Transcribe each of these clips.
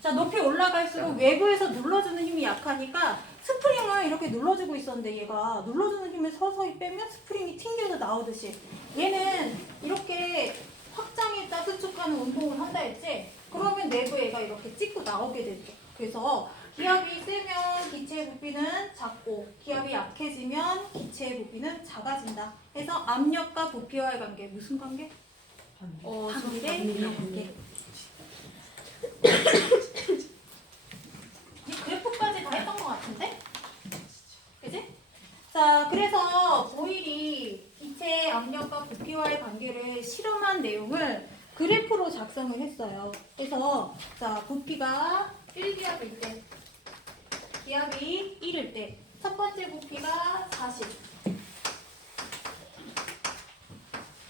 자, 높이 올라갈수록 외부에서 눌러주는 힘이 약하니까 스프링을 이렇게 눌러주고 있었는데 얘가 눌러주는 힘을 서서히 빼면 스프링이 튕겨서 나오듯이 얘는 이렇게 확장했다 수축하는 운동을 한다 했지? 그러면 내부 얘가 이렇게 찍고 나오게 되죠. 그래서 기압이 세면 기체의 부피는 작고 기압이 약해지면 기체의 부피는 작아진다. 그래서 압력과 부피와의 관계 무슨 관계? 반비례 관계. 이 그래프까지 다 했던 것 같은데? 그지? 자, 그래서 보일이 기체의 압력과 부피와의 관계를 실험한 내용을 그래프로 작성을 했어요. 그래서 자, 부피가 1기압일 때, 기압이 1일 때, 첫 번째 부피가 40.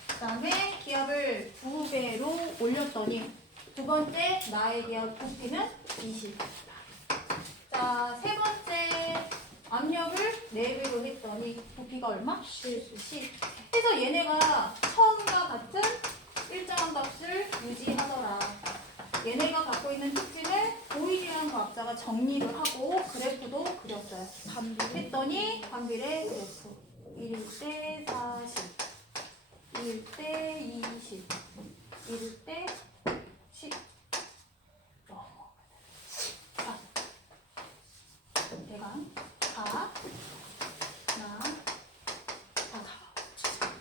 그 다음에 기압을 2배로 올렸더니 두 번째 나의 기압 부피는 20. 자, 세 번째 압력을 4배로 했더니 부피가 얼마? 10. 그래서 얘네가 처음과 같은 일정한 값을 유지하더라. 얘네가 갖고 있는 특징을 보일이라는 과학자가 정리를 하고 그래프도 그렸어요. 했더니 반비례 그래프. 1일 때 40, 1일 때 20, 1일 때 10. 대강 4, 하나, 4.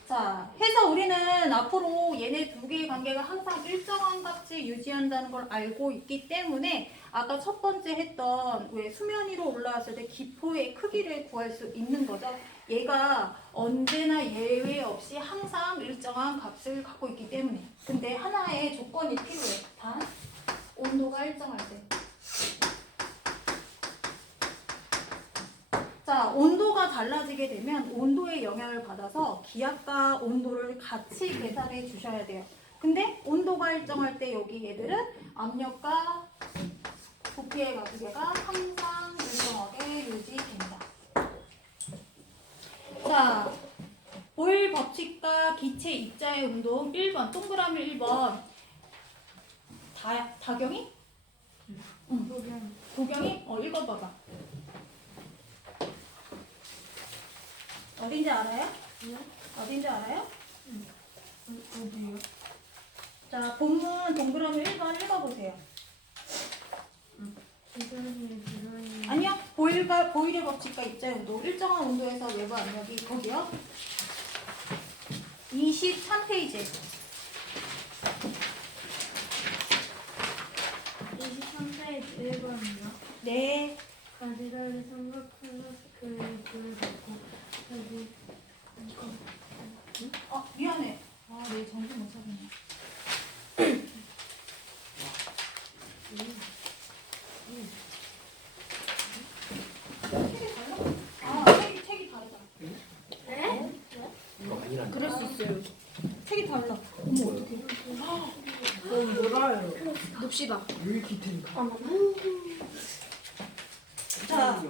자, 해서 우리는 앞으로 얘네 두 개의 관계가 항상 일정한 값을 유지한다는 걸 알고 있기 때문에 아까 첫 번째 했던 왜 수면 위로 올라왔을 때 기포의 크기를 구할 수 있는 거죠. 얘가 언제나 예외 없이 항상 일정한 값을 갖고 있기 때문에. 근데 하나의 조건이 필요해. 단 온도가 일정할 때. 자, 온도가 달라지게 되면 온도의 영향을 받아서 기압과 온도를 같이 계산해 주셔야 돼요. 근데 온도가 일정할 때 여기 얘들은 압력과 부피의 관계가 항상 일정하게 유지된다. 자, 보일 법칙과 기체 입자의 운동 1번, 동그라미 1번. 다경이? 응. 도경이? 읽어봐봐. 어딘지 알아요? 네? 어딘지 알아요? 어디요? 자, 본문 동그라미 1번 읽어보세요. 기사님. 아니요. 보일의 법칙과 입자의 운동. 일정한 온도에서 외부 압력이 거기요. 23페이지. 23페이지 1번이요. 네. 가지런히 삼각형을 그을 놓고 가지 미안해. 내 정신 못 차리네. 책이 다르다. 네? 그럴 수 있어요. 책이 달라. 어머, 어떡해. 몰라요. 봅시다. 자,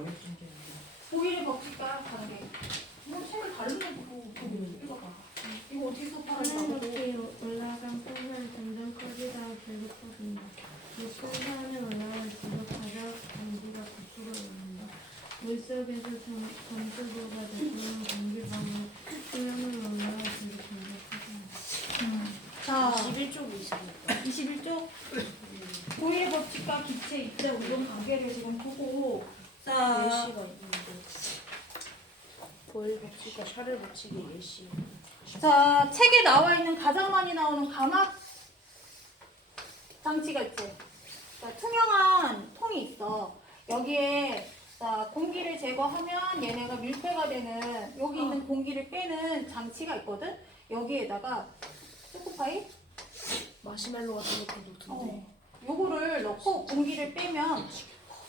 보일의 법칙과 관계. 뭐 책을 다른 거 보고 읽어봐. 이거 어디서 하늘 팔았다고? 높이 올라간 풍선 점점 커지다가 결국 터진다. 높은 산에 올라갈수록 바닥 공기가 부풀어 오른다. 물속에서 점수보가 되는 공기방울 수면으로 올라갈수록 점점 커진다. 자, 21쪽이 있습니다. 21쪽. 보일의 법칙과 기체 입자 운동 관계를 지금 보고, 자, 예시가 있는데 보일 법칙과 샤를 법칙이 예시. 자, 책에 나와 있는 가장 많이 나오는 감압 장치가 있지. 자, 투명한 통이 있어. 여기에 자, 공기를 제거하면 얘네가 밀폐가 되는 여기 있는 공기를 빼는 장치가 있거든. 여기에다가 초코파이 마시멜로 같은 것도 놓던데. 요거를 넣고 공기를 빼면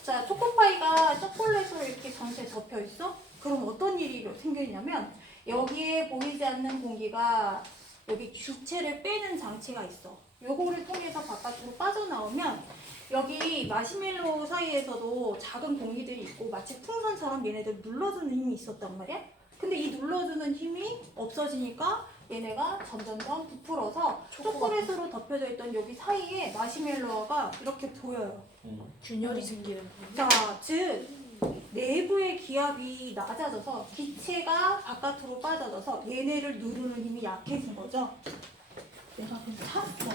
자, 초코파이가 초콜릿으로 이렇게 전체 접혀 있어. 그럼 어떤 일이 생기냐면 여기에 보이지 않는 공기가 여기 기체를 빼는 장치가 있어. 요거를 통해서 바깥으로 빠져나오면 여기 마시멜로 사이에서도 작은 공기들이 있고 마치 풍선처럼 얘네들 눌러주는 힘이 있었단 말이야. 근데 이 눌러주는 힘이 없어지니까 얘네가 점점점 부풀어서 초콜릿으로 덮여져 있던 여기 사이에 마시멜로가 이렇게 보여요. 균열이 생기는 거. 자, 즉 내부의 기압이 낮아져서 기체가 바깥으로 빠져져서 얘네를 누르는 힘이 약해진 거죠. 내가 그럼 샀어.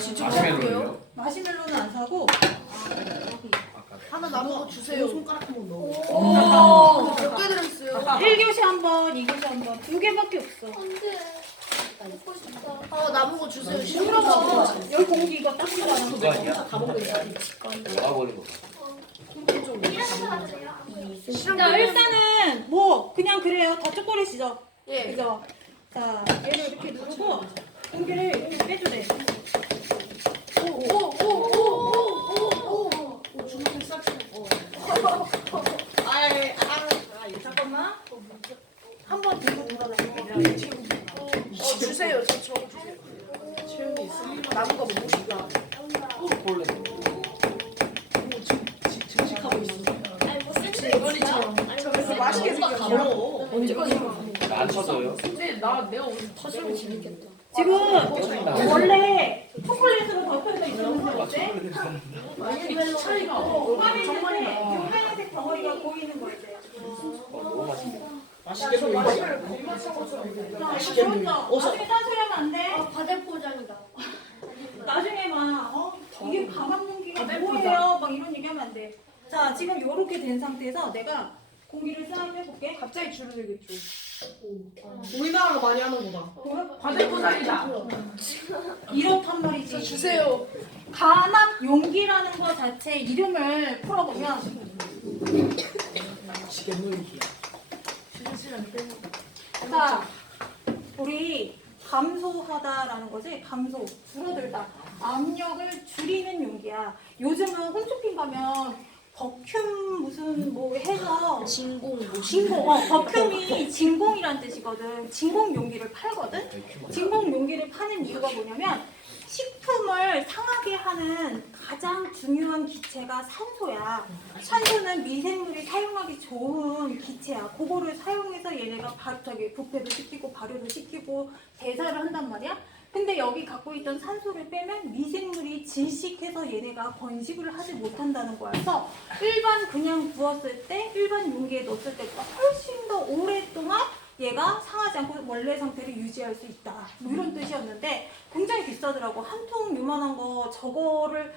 진짜 마시멜로요? 마시멜로는 안 사고 여기 하나 남은 거 주세요. 손가락 한번 넣어. 오, 몇개 들어있어요? 1교시 한 번, 2교시 한 번, 2개밖에 없어. 먹고 싶다. 남은 거 주세요. 그럼 여기 공기 이거 딱 필요 안 하고 그거 아니야? 다 먹으니까. 녹아버린 거. 이래서 하면 돼요. 자, 일단은 뭐 그냥 그래요. 다 초콜릿이죠. 예. 그죠? 자, 얘를 이렇게 누르고 공기를 이렇게 빼주래. 주먹을 싹 써. 잠깐만. 한 번 들고 돌아다니고. 주세요. 저 주세요. 체온이 있으니까. 남은 거 먹고 싶다. 초콜릿. 직직하고 있어. 아니 뭐 이거리처럼. 그래서 맛있게 생겼어. 언제까지? 안 쳐져요? 근데 내가 오늘 터지면 재밌겠다. 지금 원래 초콜릿으로 덮여져 있었는데 어때? 차이가 파란색 덩어리가 보이는 거 있어요. 너무 맛있겠다. 맛있게 보이고. 맛있게 나중에 딴소리 하면 안 돼. 바다 포장이다. 나중에 이게 강압 용기가 뭐예요? 막 이런 얘기 하면 안 돼. 자, 지금 요렇게 된 상태에서 내가 공기를 싹 빼볼게. 갑자기 줄어들겠죠. 우리나라가 많이 하는 거다. 과대포장이다. 이렇단 말이지. 주세요. 강압 용기라는 거 자체 이름을 풀어보면 자, 우리 감소하다라는 거지. 감소, 줄어들다. 압력을 줄이는 용기야. 요즘은 홈쇼핑 가면 버큐 무슨 뭐 해서 진공. 버큐이 진공이란 뜻이거든. 진공 용기를 팔거든. 진공 용기를 파는 이유가 뭐냐면 식품을 상하게 하는 가장 중요한 기체가 산소야. 산소는 미생물이 사용하기 좋은 기체야. 그거를 사용해서 얘네가 부패도 시키고 발효도 시키고 대사를 한단 말이야. 근데 여기 갖고 있던 산소를 빼면 미생물이 질식해서 얘네가 번식을 하지 못한다는 거여서 일반 그냥 부었을 때 일반 용기에 넣었을 때보다 훨씬 더 오랫동안 얘가 상하지 않고 원래 상태를 유지할 수 있다. 뭐 이런 뜻이었는데 굉장히 비싸더라고. 한 통 요만한 거 저거를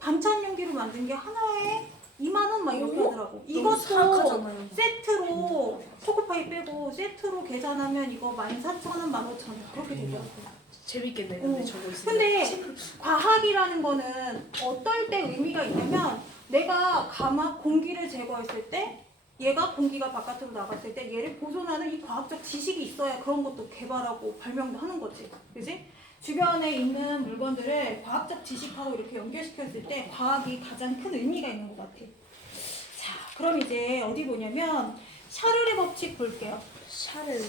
반찬 용기로 만든 게 하나에 2만 원 막 이렇게 하더라고. 이것도 사악하잖아요. 세트로 초코파이 빼고 세트로 계산하면 이거 14,000원, 15,000원 그렇게 되더라고. 재밌겠네. 근데 저거 있으면. 근데 과학이라는 거는 어떨 때 의미가 있냐면 내가 공기를 제거했을 때 얘가 공기가 바깥으로 나갔을 때 얘를 보존하는 이 과학적 지식이 있어야 그런 것도 개발하고 발명도 하는 거지. 그지? 주변에 있는 물건들을 과학적 지식하고 이렇게 연결시켰을 때 과학이 가장 큰 의미가 있는 것 같아. 자, 그럼 이제 어디 보냐면 샤를의 법칙 볼게요. 샤를.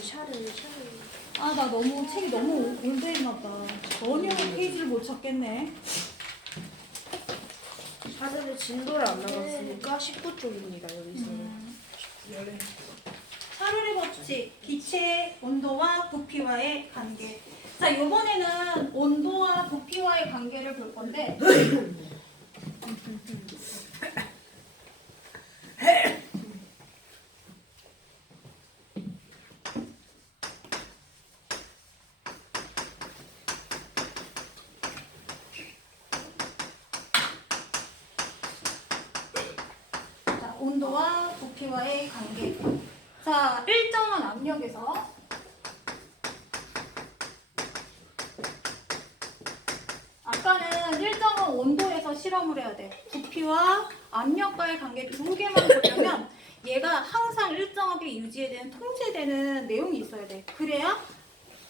아, 나 책이 너무 올드했나 보다. 전혀 페이지를 못 찾겠네. 샤를 진도를 안 나갔으니까 19쪽입니다. 여기서는. 샤를의 법칙, 기체의 온도와 부피와의 관계. 자, 이번에는 온도와 부피와의 관계를 볼 건데 자, 온도와 부피와의 관계. 자, 일정한 압력에서 아까는 일정한 온도에서 실험을 해야 돼. 부피와 압력과의 관계 두 개만 보려면 얘가 항상 일정하게 유지되는 통제되는 내용이 있어야 돼. 그래야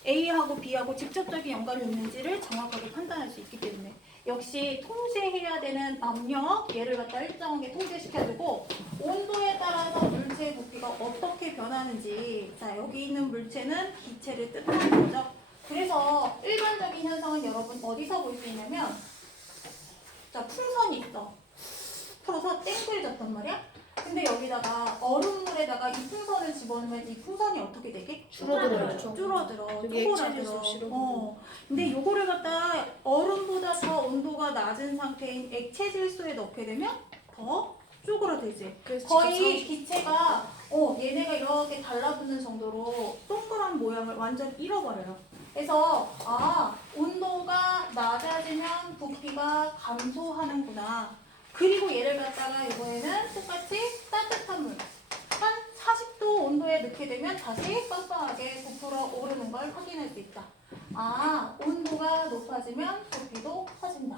A하고 B하고 직접적인 연관이 있는지를 정확하게 판단할 수 있기 때문에 역시 통제해야 되는 압력 얘를 갖다 일정하게 통제시켜주고 온도에 따라서 물체의 부피가 어떻게 변하는지 자 여기 있는 물체는 기체를 뜻하는 거죠. 그래서 일반적인 현상은 여러분 어디서 볼 수 있냐면 자 풍선이 있어. 풀어서 땡그레졌단 말이야. 근데 여기다가 얼음물에다가 이 풍선을 집어넣으면 이 풍선이 어떻게 되게? 줄어들어요. 줄어들어. 되게 쪼그라들어. 액체질소 싫어. 근데 요거를 갖다 얼음보다 더 온도가 낮은 상태인 액체 질소에 넣게 되면 더 쪼그라들지. 그래서 거의 기체가 얘네가 이렇게 달라붙는 정도로 동그란 모양을 완전 잃어버려요. 그래서 온도가 낮아지면 부피가 감소하는구나. 그리고 얘를 갖다가 이번에는 똑같이 따뜻한 물 한 40도 온도에 넣게 되면 다시 빵빵하게 부풀어 오르는 걸 확인할 수 있다. 온도가 높아지면 부피도 커진다.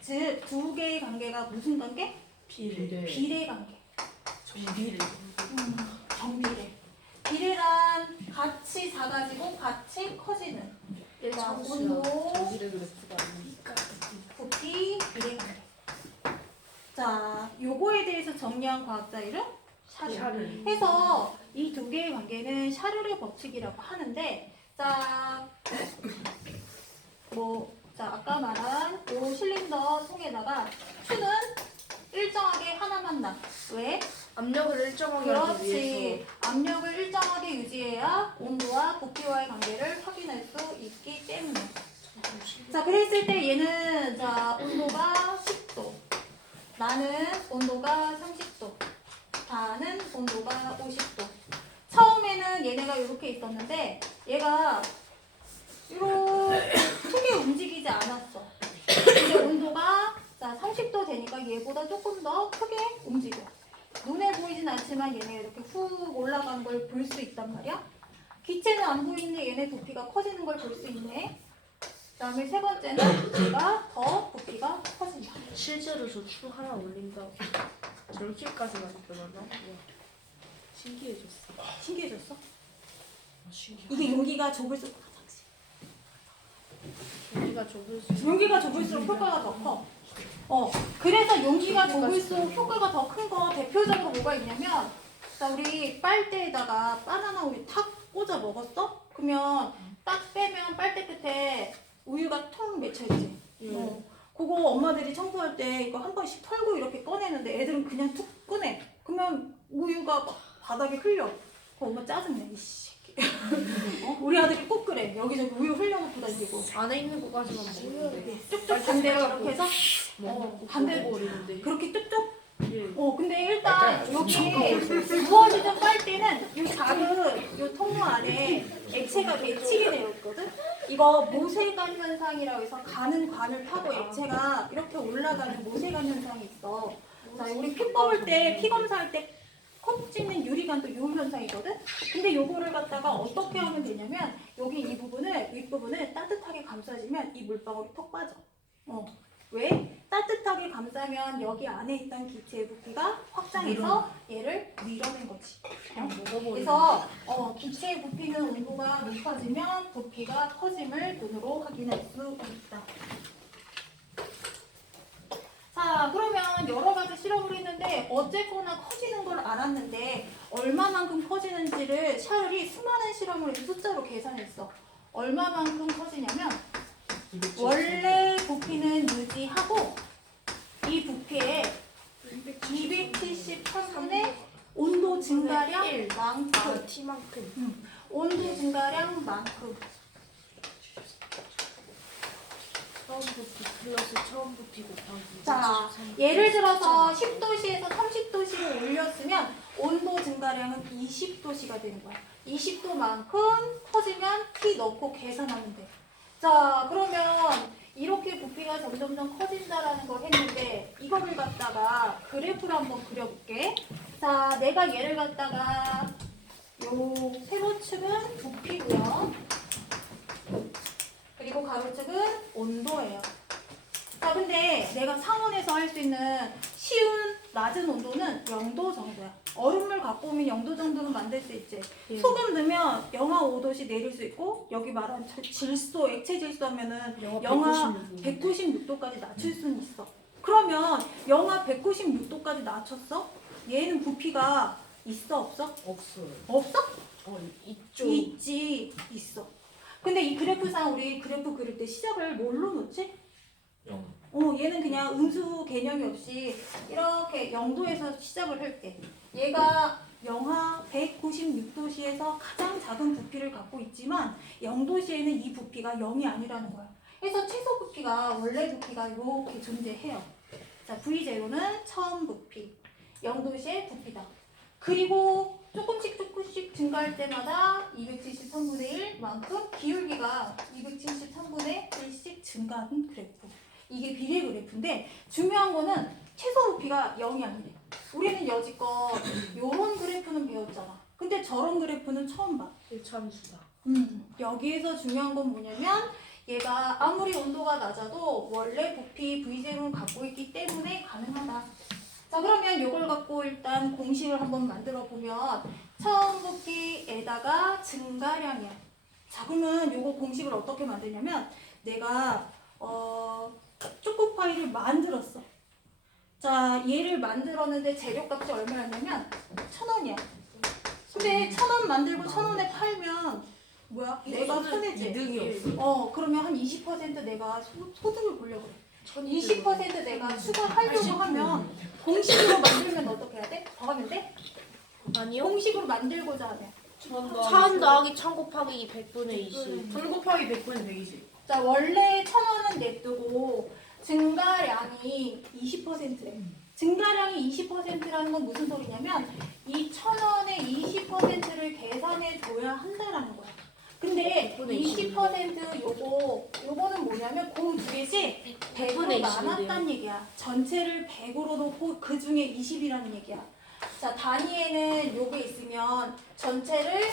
즉 두 개의 관계가 무슨 관계? 비례 관계. 정비를. 정비례. 비례란 같이 작아지고 같이 커지는. 자, 온도, 정비를 그래프가 아닙니까? 부피, 비례 관계. 자, 요거에 대해서 정리한 과학자 이름? 샤를. 해서 이 두 개의 관계는 샤를의 법칙이라고 하는데, 자, 아까 말한 요 실린더 통에다가 Q는 일정하게 하나만 나. 왜? 압력을 일정하게 하기 그렇지. 위해서. 압력을 일정하게 유지해야 온도와 부피와의 관계를 확인할 수 있기 때문에. 자, 그랬을 때 얘는 자 온도가 10도, 나는 온도가 30도, 다는 온도가 50도. 처음에는 얘네가 이렇게 있었는데 얘가 이렇게 크게 움직이지 않았어. 근데 온도가 자 30도 되니까 얘보다 조금 더 크게 움직여. 눈에 보이진 않지만 얘네가 이렇게 훅 올라가는 걸 볼 수 있단 말이야. 기체는 안 보이는데 얘네 부피가 커지는 걸 볼 수 있네. 그 다음에 세 번째는 얘가 더 부피가 커진다. 실제로 저 추 하나 올린다고 저렇게까지 만들었나? 신기해졌어. 신기해졌어? 신기해. 이게 용기가 좁을수록 여기가 좁을수록 용기가 좁을수록 효과가 더 커. 그래서 용기가 좁을수록 효과가 더 큰 거 대표적으로 뭐가 있냐면, 자 우리 빨대에다가 바나나 우유 탁 꽂아 먹었어? 그러면 딱 빼면 빨대 끝에 우유가 통 맺혀있지. 그거 엄마들이 청소할 때 이거 한 번씩 털고 이렇게 꺼내는데 애들은 그냥 툭 꺼내. 그러면 우유가 막 바닥에 흘려. 그 엄마 짜증내. 이씨. 우리 아들이 꼭 그래. 여기저기 우유 흘려놓고 다니고. 안에 있는 거까지만 먹는데 쭉쭉 반대로 이렇게 해서 반대로 버리는데. 그렇게 뚝뚝. 예. 근데 일단 여기 부어지던 빨대는 이 작은 이 통로 안에 액체가 맺히게 되어 있거든. 이거 모세관 현상이라고 해서 가는 관을 타고 액체가 이렇게 올라가는 모세관 현상이 있어. 자, 우리 피 뽑을 때, 피 검사할 때 콕 찍는 유리관도 이 현상이거든. 근데 요거를 갖다가 어떻게 하면 되냐면 여기 이 부분을 윗부분을 따뜻하게 감싸주면 이 물방울이 톡 빠져. 왜? 따뜻하게 감싸면 여기 안에 있던 기체의 부피가 확장해서 얘를 밀어낸 거지. 그래서 기체의 부피는 온도가 높아지면 부피가 커짐을 눈으로 확인할 수 있다. 자, 그러면 여러 가지 실험을 했는데 어쨌거나 커지는 걸 알았는데 얼마만큼 커지는지를 샤를이 수많은 실험을 해서 숫자로 계산했어. 얼마만큼 커지냐면 원래 부피는 유지하고 이 부피에 273분의 온도 증가량만큼 T만큼. 온도 증가량만큼 처음 부피 플러스 처음 부피 곱하기. 자, 23. 예를 들어서 10도씨에서 30도씨로 올렸으면 온도 증가량은 20도씨가 되는 거야. 20도만큼 커지면 T 넣고 계산하면 돼. 자, 그러면 이렇게 부피가 점점점 커진다라는 걸 했는데 이거를 갖다가 그래프로 한번 그려볼게. 자, 내가 얘를 갖다가 요 세로축은 부피고요. 그리고 가로축은 온도예요. 자, 근데 내가 상온에서 할 수 있는 쉬운 낮은 온도는 0도 정도야. 얼음물 갖고 오면 0도 정도는 만들 수 있지. 예. 소금 넣으면 영하 5도씩 내릴 수 있고 여기 말한 질소, 액체 질소 하면은 영하 196도까지 낮출 수는 있어. 그러면 영하 196도까지 낮췄어? 얘는 부피가 있어 없어? 없어요. 없어? 이쪽. 있지. 있어. 근데 이 그래프상 우리 그래프 그릴 때 시작을 뭘로 놓지? 0. 얘는 그냥 음수 개념이 없이 이렇게 0도에서 시작을 할게. 얘가 영하 196도씨에서 가장 작은 부피를 갖고 있지만 0도씨에는 이 부피가 0이 아니라는 거야. 그래서 최소 부피가 원래 부피가 이렇게 존재해요. 자, V0는 처음 부피, 0도씨의 부피다. 그리고 조금씩 증가할 때마다 273분의 1만큼 기울기가 273분의 1씩 증가하는 그래프. 이게 비례 그래프인데 중요한 거는 최소 부피가 0이 아니래. 우리는 여지껏 요런 그래프는 배웠잖아. 근데 저런 그래프는 처음 봐. 일참수다. 여기에서 중요한 건 뭐냐면 얘가 아무리 온도가 낮아도 원래 부피 V0를 갖고 있기 때문에 가능하다. 자, 그러면 이걸 갖고 일단 공식을 한번 만들어 보면 처음 부피에다가 증가량이야. 자, 그러면 요거 공식을 어떻게 만드냐면 내가 초코 파이를 만들었어. 자, 얘를 만들었는데 재료값이 얼마였냐면 1,000원이야. 근데 1,000원 만들고 1,000원에 팔면 뭐야? 내가 손해지. 이득이 없어. 그러면 한 20% 내가 소득을 보려고 그래. 20% 내가 추가하려고 하면 공식으로 만들면 어떻게 해야 돼? 더 하면 돼? 아니요. 공식으로 만들고자 하면. 1,000 더하기 1,000 곱하기 100분의 20. 1 곱하기 100분의 120. 자, 원래 1,000원은 냅두고 증가량이 20%래. 증가량이 20%라는 건 무슨 소리냐면 이 1,000원의 20%를 계산해 줘야 한다라는 거야. 근데 20% 요거는 뭐냐면 공 두 개지 100으로 나눴단 얘기야. 전체를 100으로 놓고 그 중에 20이라는 얘기야. 자, 단위에는 요게 있으면 전체를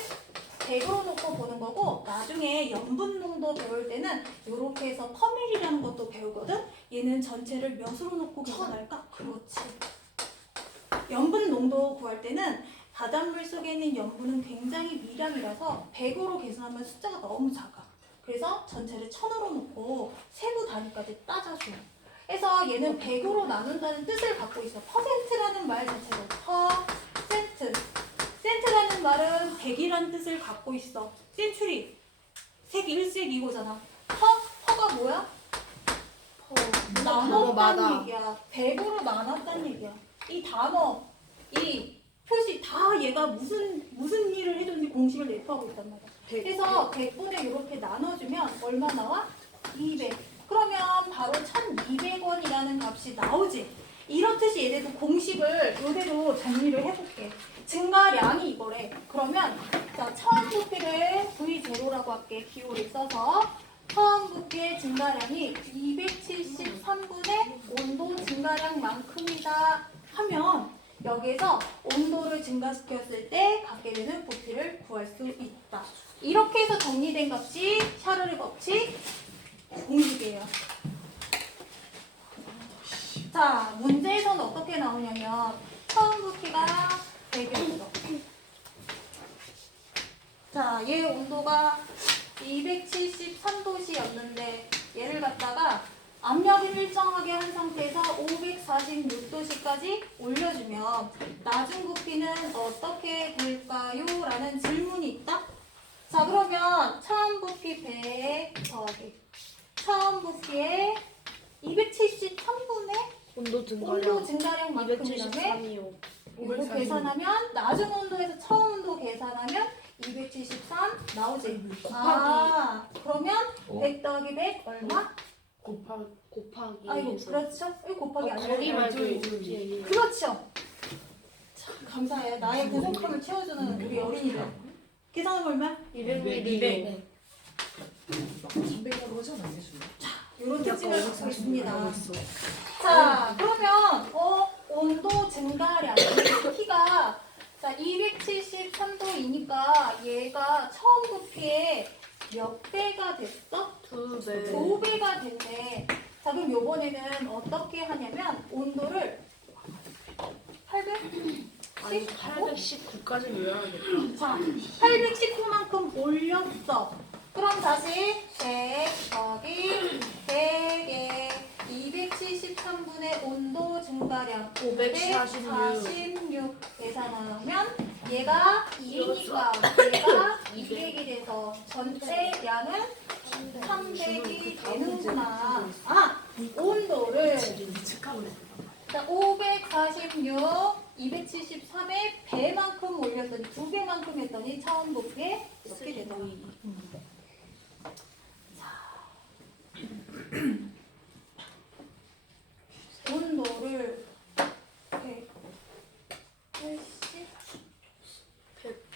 100으로 놓고 보는 거고 나중에 염분 농도 배울 때는 요렇게 해서 퍼밀이라는 것도 배우거든. 얘는 전체를 몇으로 놓고 계산할까? 그렇지. 염분 농도 구할 때는 바닷물 속에 있는 염분은 굉장히 미량이라서 100으로 계산하면 숫자가 너무 작아. 그래서 전체를 1000으로 놓고 세부 단위까지 따져줘요. 그래서 얘는 100으로 나눈다는 뜻을 갖고 있어. 퍼센트라는 말 자체로 퍼센트. 센트라는 말은 100이라는 뜻을 갖고 있어. 센츄리. 색 1색2고잖아. 퍼가 뭐야? 나눴다는 얘기야. 100으로 나눴다는 얘기야. 이 단어, 이 표시 다 얘가 무슨 일을 해줬는지 공식을 내포하고 있단 말이야. 그래서 100분의 이렇게 나눠주면 얼마 나와? 200. 그러면 바로 1200원이라는 값이 나오지. 이렇듯이 얘네도 공식을 요대로 정리를 해볼게. 증가량이 이거래. 그러면 자, 처음 부피를 V0라고 할게. 기호를 써서 처음 부피의 증가량이 273분의 온도 증가량만큼이다 하면 여기에서 온도를 증가시켰을 때 갖게 되는 부피를 구할 수 있다. 이렇게 해서 정리된 값이 샤르르 법칙 공식이에요. 자, 문제에서는 어떻게 나오냐면 처음 부피가 100이었어. 자, 얘 온도가 273도씨였는데 얘를 갖다가 압력을 일정하게 한 상태에서 546도씨까지 올려주면 나중 부피는 어떻게 될까요? 라는 질문이 있다. 자, 그러면 처음 부피 100 더하기 처음 부피에 273분의 온도 온도 증가량만큼이라며 273이요. 이거 계산하면 나중 온도에서 처음 온도 계산하면 273 나오지. 아, 그러면 100 더하기 100 얼마? 곱하기. 아이고, 그렇죠? 이거 곱하기 아니라 거기 말고 그렇죠. 참 감사해요. 나의 부족함을 채워주는 우리 어린이들. 계산은 얼마? 200. 300으로 하잖아, 예수. 이런 특징을 갖고 있습니다. 자, 그러면 온도 증가량 T가 자 273도이니까 얘가 처음 부피에 몇 배가 됐어? 2배. 2배가 됐네. 자, 그럼 요번에는 어떻게 하냐면 온도를 800? 아니 819까지 외워야겠다. 자, 819만큼 올렸어. 그럼 다시 100 더하기 100에 273분의 온도 증가량 546 계산하면 얘가 2니까 얘가 200이 돼서 전체 양은 300이 되는구나. 아! 온도를 측하고 있어. 자, 546, 273에 배만큼 올렸더니 2배만큼 했더니 처음 곱게 이렇게 되더라. 온도를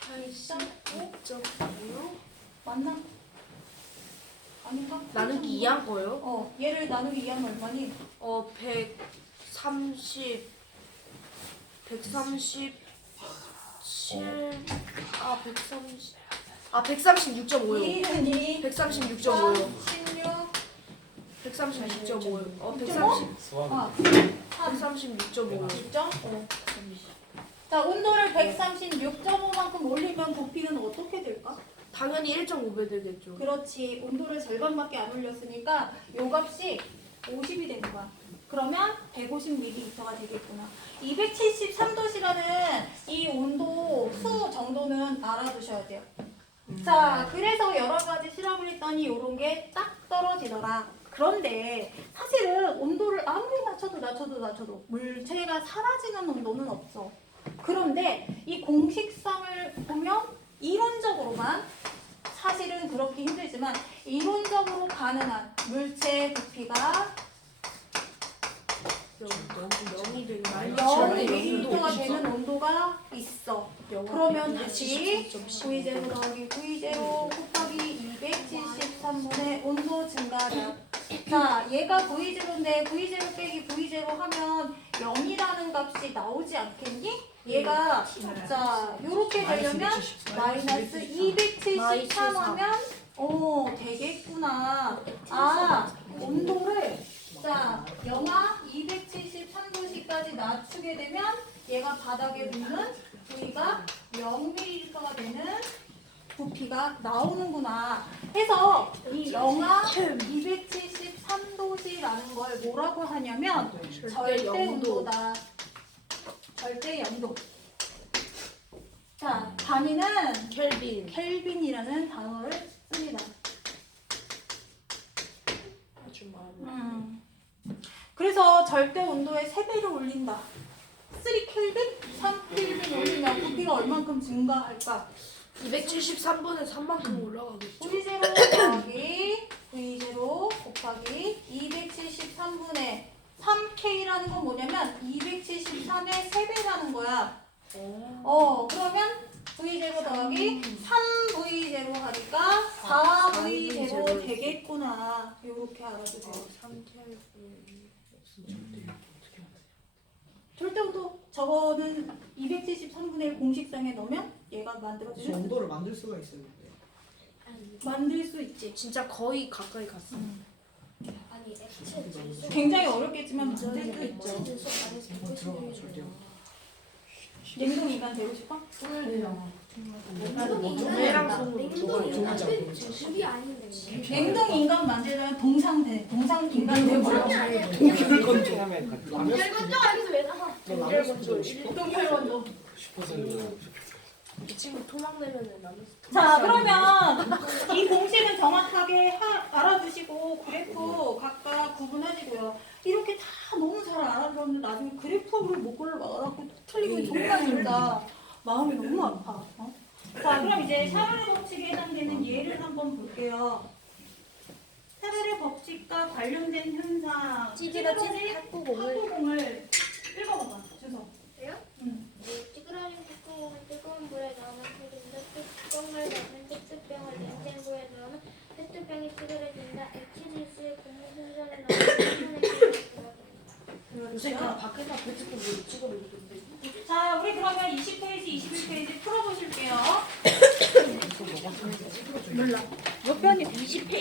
180.5 맞나? 아닌가? 나누기 2한 거요? 얘를 나누기 2하면 얼마니? 137 136.5요. 2는 2, 136.5요. 16, 136.5요. 수학. 136.5요. 6점? 자, 온도를 136.5만큼 올리면 부피는 어떻게 될까? 당연히 1.5배 되겠죠. 그렇지. 온도를 절반밖에 안 올렸으니까 요 값이 50이 되는 거야. 그러면 150ml가 되겠구나. 273도씨라는 이 온도 수 정도는 알아두셔야 돼요. 자, 그래서 여러 가지 실험을 했더니 이런 게 딱 떨어지더라. 그런데 사실은 온도를 아무리 낮춰도 물체가 사라지는 온도는 없어. 그런데 이 공식상을 보면 이론적으로만 사실은 그렇게 힘들지만 이론적으로 가능한 물체의 부피가 0이 되는 0ml가 되는 온도가 있어. 그러면 다시 V0 더하기 V0 곱하기 273분의 온도 증가량. 자, 얘가 V0인데 V0 빼기 V0 하면 0이라는 값이 나오지 않겠니? 얘가 자, 요렇게 되려면 마이너스 273 하면 되겠구나. 아, 온도를 자, 영하 273도씨까지 낮추게 되면 얘가 바닥에 붙는 부위가 0ml가 되는 부피가 나오는구나. 해서 이 영하 273도씨라는 걸 뭐라고 하냐면 절대 온도다. 절대 영도. 자, 단위는 켈빈이라는 단어를 씁니다. 그래서 절대 온도의 3배를 올린다. 3켈빈, 3켈빈 올리면 부피가 얼만큼 증가할까? 273분의 3만큼 올라가겠죠. V0 더하기 V0 곱하기 273분의 3K라는 건 뭐냐면 273의 3배라는 거야. 그러면 V0 더하기 3V0 하니까 4V0 되겠구나. 요렇게 알아두세요. 절대온도 저거는 273분의 1 공식상에 넣으면 얘가 혹시 만들어지는 온도를 만들 수가 있어요. 만들 수 있지. 진짜 거의 가까이 갔어. 아니 액체 질소 굉장히 어렵겠지만 만들 수 있죠. 냉동 인간 되고 싶어? 얘랑 손으로 그게 아닌데 냉동 인간 만들면 동상 인간 되고 그렇게 하면 여기서 왜 나와? 동혈건조. 10% 이 친구 토막 내면은 나는 자, 그러면 이 공식은 정확하게 알아두시고 그래프 각각 구분하시고요. 이렇게 다 너무 잘 알아들었는데 나중에 그래프를 못 골라와갖고 틀리면 정말 진짜 마음이 너무 아파. 자, 그럼 이제 샤르르 법칙에 해당되는 예를 한번 볼게요. 샤르르 법칙과 관련된 현상 찌그러진 탁구공을 읽어봐봐. 주소. 돼요? 응. 찌그러진 탁구공을 뜨거운 물에 넣으면 풀린다. 뚜껑을 닫는 페트병을 냉장고에 넣으면 페트병이 찌그러진다. 액체 질소의 고무 순서를 넣으면 요새 그냥 밖에서 배트도 찍어 먹던데. 자, 우리 그러면 20페이지, 21페이지 풀어보실게요. 몰라. 몇 편이? 20페이지.